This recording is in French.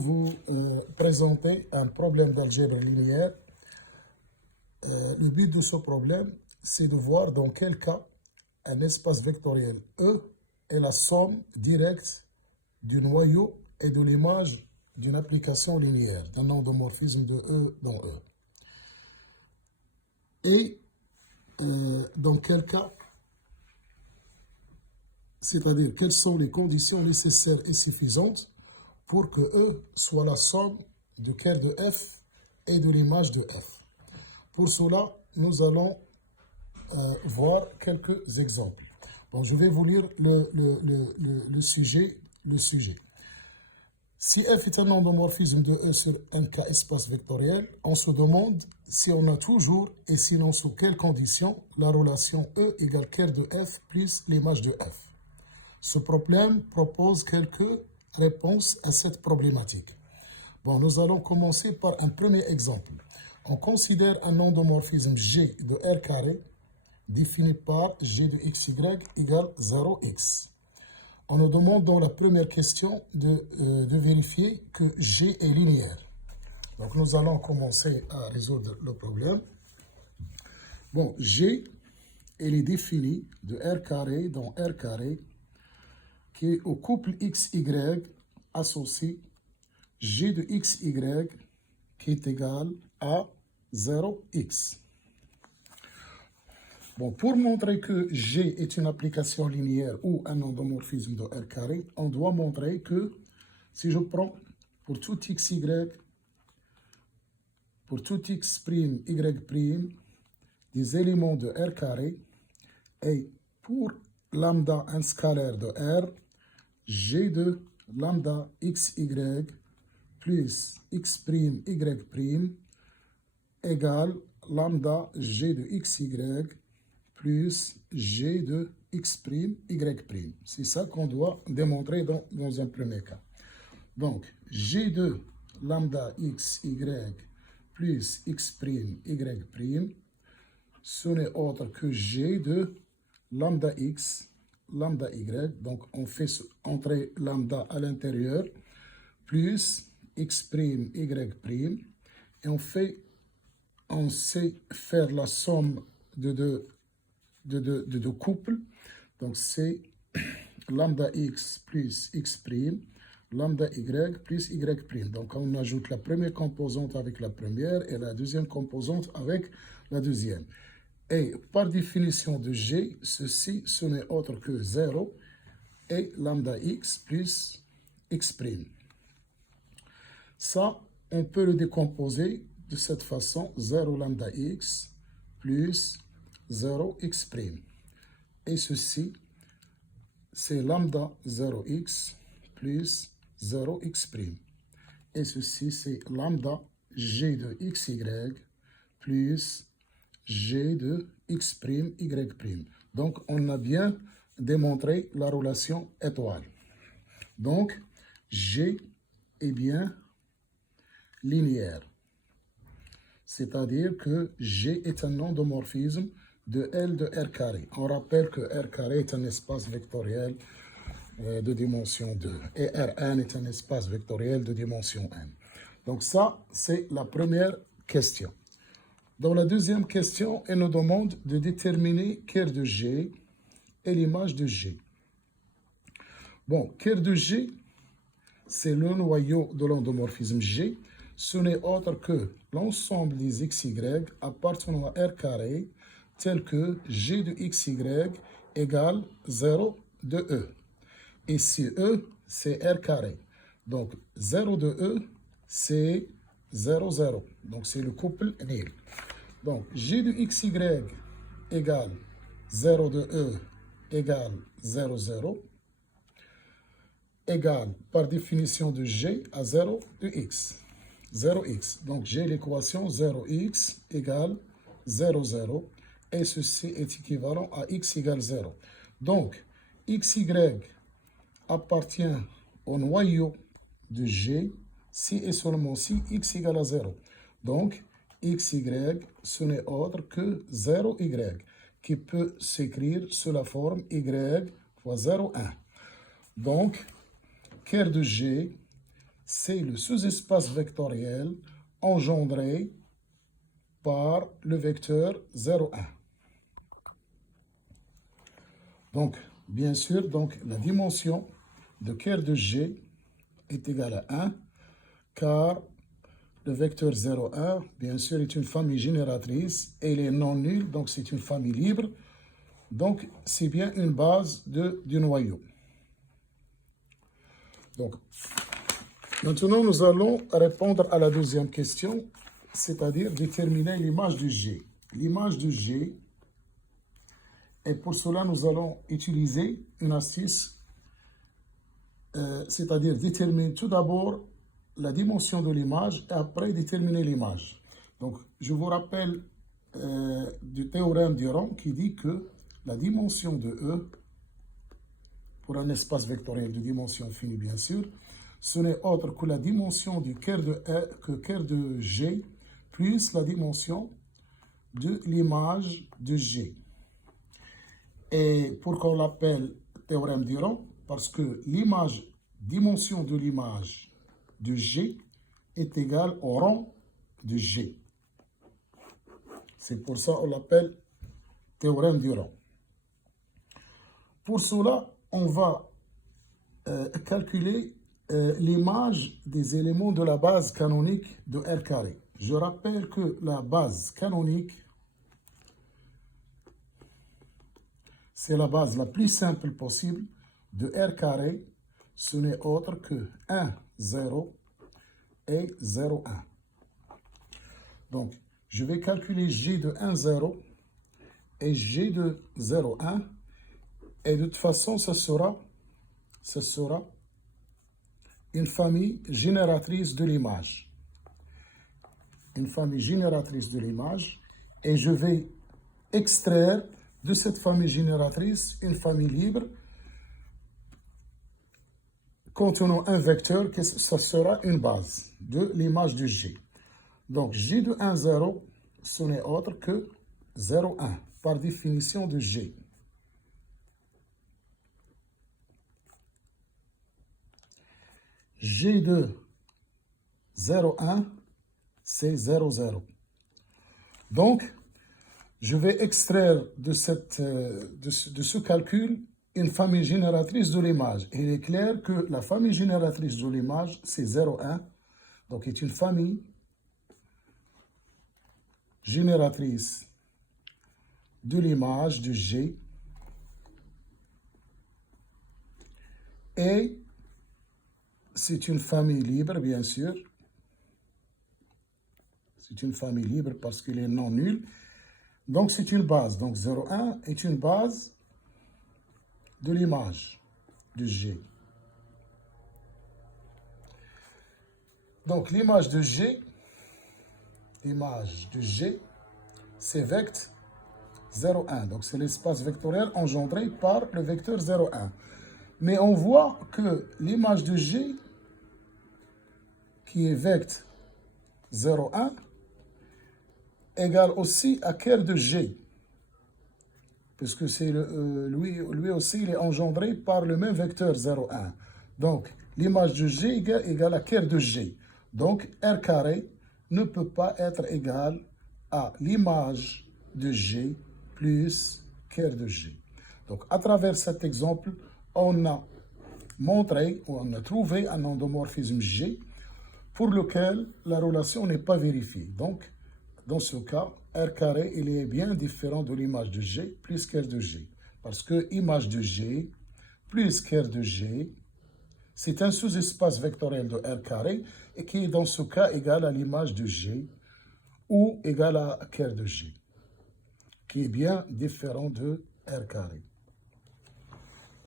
Vous présenter un problème d'algèbre linéaire. Le but de ce problème, c'est de voir dans quel cas un espace vectoriel E est la somme directe du noyau et de l'image d'une application linéaire, d'un endomorphisme de E dans E. Et dans quel cas, c'est-à-dire quelles sont les conditions nécessaires et suffisantes pour que E soit la somme du kerr de F et de l'image de F. Pour cela, nous allons voir quelques exemples. Bon, je vais vous lire le sujet. Si F est un endomorphisme de E sur un cas espace vectoriel, on se demande si on a toujours, et sinon sous quelles conditions, la relation E égale kerr de F plus l'image de F. Ce problème propose quelques réponses à cette problématique. Bon, nous allons commencer par un premier exemple. On considère un endomorphisme G de R carré défini par G de XY égale 0x. On nous demande dans la première question de vérifier que G est linéaire. Donc nous allons commencer à résoudre le problème. Bon, G, elle est définie de R carré dans R carré qui est au couple XY associé G de XY qui est égal à 0x. Bon, pour montrer que G est une application linéaire ou un endomorphisme de R carré, on doit montrer que si je prends pour tout XY, pour tout X', Y', des éléments de R carré, et pour lambda, un scalaire de R, G de lambda XY plus X', Y' égale lambda G de XY plus G de X', Y'. C'est ça qu'on doit démontrer dans un premier cas. Donc, G de lambda XY plus X', Y', ce n'est autre que G de lambda X, lambda Y. Donc, on fait entrer lambda à l'intérieur plus X', Y'. Et on sait faire la somme de deux couples. Donc, c'est lambda X plus X', lambda Y plus Y'. Donc, on ajoute la première composante avec la première et la deuxième composante avec la deuxième. Et par définition de G, ceci, ce n'est autre que 0 et lambda X plus X'. Ça, on peut le décomposer de cette façon, 0 lambda X plus 0 X'. Et ceci, c'est lambda 0x plus 0 X'. Et ceci, c'est lambda G de XY plus G de X', Y'. Donc, on a bien démontré la relation étoile. Donc, G est bien linéaire. C'est-à-dire que G est un endomorphisme de L de R carré. On rappelle que R carré est un espace vectoriel de dimension 2 et Rn est un espace vectoriel de dimension n. Donc ça, c'est la première question. Dans la deuxième question, elle nous demande de déterminer kerr de G et l'image de G. Bon, kerr de G, c'est le noyau de l'endomorphisme G. Ce n'est autre que l'ensemble des XY appartenant à R carré tel que G de XY égale 0 de E. Et si E, c'est R carré. Donc, 0 de E, c'est 0, 0. Donc, c'est le couple nil. Donc, G de XY égale 0 de E égale 0, 0. Égale, par définition de G, à 0 de X. 0x. Donc, j'ai l'équation 0x égale 0, 0. Et ceci est équivalent à x égale 0. Donc, xy appartient au noyau de G si et seulement si x égale à 0. Donc, xy, ce n'est autre que 0y, qui peut s'écrire sous la forme y fois 0, 1. Donc, kerr de G, c'est le sous-espace vectoriel engendré par le vecteur 0, 1. Donc, bien sûr, donc, la dimension de kerr de G est égale à 1, car le vecteur 0, 1, bien sûr, est une famille génératrice, et elle est non nulle, donc c'est une famille libre, donc c'est bien une base du noyau. Donc, maintenant, nous allons répondre à la deuxième question, c'est-à-dire déterminer l'image de G. L'image de G, et pour cela, nous allons utiliser une astuce, c'est-à-dire déterminer tout d'abord la dimension de l'image et après déterminer l'image. Donc, je vous rappelle du théorème d'Euron qui dit que la dimension de E, pour un espace vectoriel de dimension finie bien sûr, ce n'est autre que la dimension du kerr de E, que kerr de G, plus la dimension de l'image de G. Et pourquoi on l'appelle théorème d'Euron? Parce que l'image, dimension de l'image de G est égale au rang de G. C'est pour ça qu'on l'appelle théorème d'Euron. Pour cela, on va calculer l'image des éléments de la base canonique de R carré. Je rappelle que la base canonique, c'est la base la plus simple possible de R carré. Ce n'est autre que 1, 0 et 0, 1. Donc, je vais calculer G de 1, 0 et G de 0, 1. Et de toute façon, ce sera une famille génératrice de l'image. Une famille génératrice de l'image. Et je vais extraire de cette famille génératrice une famille libre contenant un vecteur, que ce sera une base de l'image de G. Donc, G de 1, 0, ce n'est autre que 0, 1, par définition de G. G de 0, 1, c'est 0, 0. Donc, je vais extraire de ce calcul une famille génératrice de l'image. Il est clair que la famille génératrice de l'image, c'est 0, 1. Donc, c'est une famille génératrice de l'image de G. Et c'est une famille libre, bien sûr. C'est une famille libre parce qu'elle est non nulle. Donc, c'est une base. Donc, 0, 1 est une base de l'image de G. Donc, l'image de G, c'est vect 0, 1. Donc, c'est l'espace vectoriel engendré par le vecteur 0, 1. Mais on voit que l'image de G, qui est vect 0, 1, égale aussi à kerr de G. Puisque c'est lui aussi, il est engendré par le même vecteur 0, 1. Donc, l'image de G égale à kerr de G. Donc, R carré ne peut pas être égal à l'image de G plus kerr de G. Donc, à travers cet exemple, on a montré, on a trouvé un endomorphisme G pour lequel la relation n'est pas vérifiée. Donc, dans ce cas, R carré, il est bien différent de l'image de G plus kerr de G. Parce que image de G plus kerr de G, c'est un sous-espace vectoriel de R carré et qui est dans ce cas égal à l'image de G ou égal à kerr de G, qui est bien différent de R carré.